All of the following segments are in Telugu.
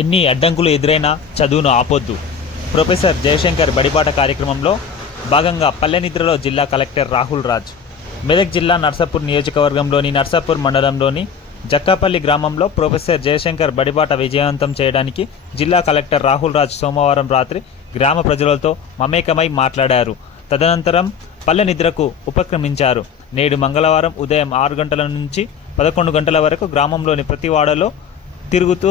ఎన్ని అడ్డంకులు ఎదురైనా చదువును ఆపొద్దు. ప్రొఫెసర్ జయశంకర్ బడిబాట కార్యక్రమంలో భాగంగా పల్లె నిద్రలో జిల్లా కలెక్టర్ రాహుల్ రాజ్ మెదక్ జిల్లా నర్సాపూర్ నియోజకవర్గంలోని నర్సాపూర్ మండలంలోని జక్కాపల్లి గ్రామంలో ప్రొఫెసర్ జయశంకర్ బడిబాట విజయవంతం చేయడానికి జిల్లా కలెక్టర్ రాహుల్ రాజ్ సోమవారం రాత్రి గ్రామ ప్రజలతో మమేకమై మాట్లాడారు. తదనంతరం పల్లె నిద్రకు ఉపక్రమించారు. నేడు మంగళవారం ఉదయం ఆరు గంటల నుంచి పదకొండు గంటల వరకు గ్రామంలోని ప్రతి వాడలో తిరుగుతూ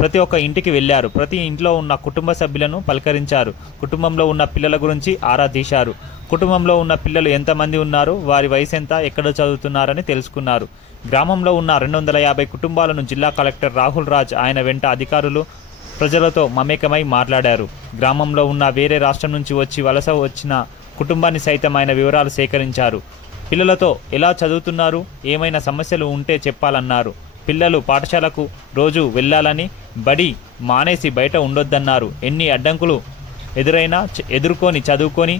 ప్రతి ఒక్క ఇంటికి వెళ్ళారు. ప్రతి ఇంట్లో ఉన్న కుటుంబ సభ్యులను పలకరించారు. కుటుంబంలో ఉన్న పిల్లల గురించి ఆరా తీశారు కుటుంబంలో ఉన్న పిల్లలు ఎంతమంది ఉన్నారు? వారి వయసు ఎంత? ఎక్కడ చదువుతున్నారని తెలుసుకున్నారు. గ్రామంలో ఉన్న రెండు వందల యాభై కుటుంబాలను జిల్లా కలెక్టర్ రాహుల్ రాజ్ ఆయన వెంట అధికారులు ప్రజలతో మమేకమై మాట్లాడారు. గ్రామంలో ఉన్న వేరే రాష్ట్రం నుంచి వచ్చి వలస వచ్చిన కుటుంబాన్ని సైతం ఆయన వివరాలు సేకరించారు. పిల్లలతో ఎలా చదువుతున్నారు? ఏమైనా సమస్యలు ఉంటే చెప్పాలన్నారు. పిల్లలు పాఠశాలకు రోజు వెళ్ళాలని బడి మానేసి బయట ఉండొద్దన్నారు. ఎన్ని అడ్డంకులు ఎదురైనా ఎదుర్కొని చదువుకొని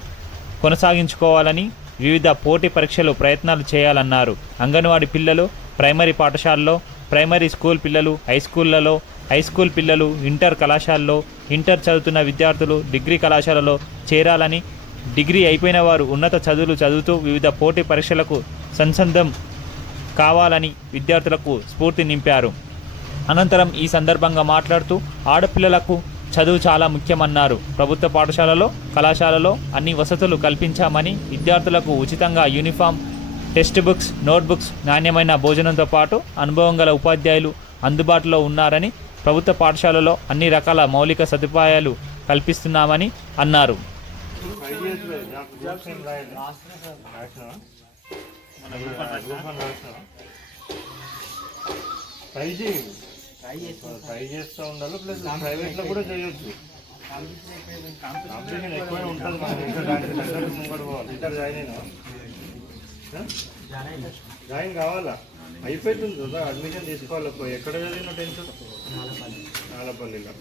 కొనసాగించుకోవాలని వివిధ పోటీ పరీక్షలు ప్రయత్నాలు చేయాలన్నారు. అంగన్వాడీ పిల్లలు ప్రైమరీ పాఠశాలలో ప్రైమరీ స్కూల్ పిల్లలు హై స్కూళ్ళలో హై స్కూల్ పిల్లలు ఇంటర్ కళాశాలలో ఇంటర్ చదువుతున్న విద్యార్థులు డిగ్రీ కళాశాలలో చేరాలని డిగ్రీ అయిపోయిన వారు ఉన్నత చదువులు చదువుతూ వివిధ పోటీ పరీక్షలకు సంసందం కావాలని విద్యార్థులకు స్ఫూర్తి నింపారు. అనంతరం ఈ సందర్భంగా మాట్లాడుతూ ఆడపిల్లలకు చదువు చాలా ముఖ్యమన్నారు. ప్రభుత్వ పాఠశాలలో కళాశాలలో అన్ని వసతులు కల్పించామని విద్యార్థులకు ఉచితంగా యూనిఫామ్ టెక్స్ట్ బుక్స్ నోట్బుక్స్ నాణ్యమైన భోజనంతో పాటు అనుభవం గల ఉపాధ్యాయులు అందుబాటులో ఉన్నారని ప్రభుత్వ పాఠశాలలో అన్ని రకాల మౌలిక సదుపాయాలు కల్పిస్తున్నామని అన్నారు. ట్రై చేయి. ట్రై చేస్తూ ఉండాలి ప్లస్ ప్రైవేట్లో కూడా చేయొచ్చు. కాంపిటీషన్ ఎక్కువే ఉంటుంది మనకి ఇంకా దానికి తగ్గట్టు ముంగడు పోవాలి. ఇద్దరు జాయిన్ అయినా? జాయిన్ కావాలా? అయిపోతుంది కదా. అడ్మిషన్ తీసుకోవాలి. ఇప్పుడు ఎక్కడ చదివిన టెన్త్ నాలపల్లిలో.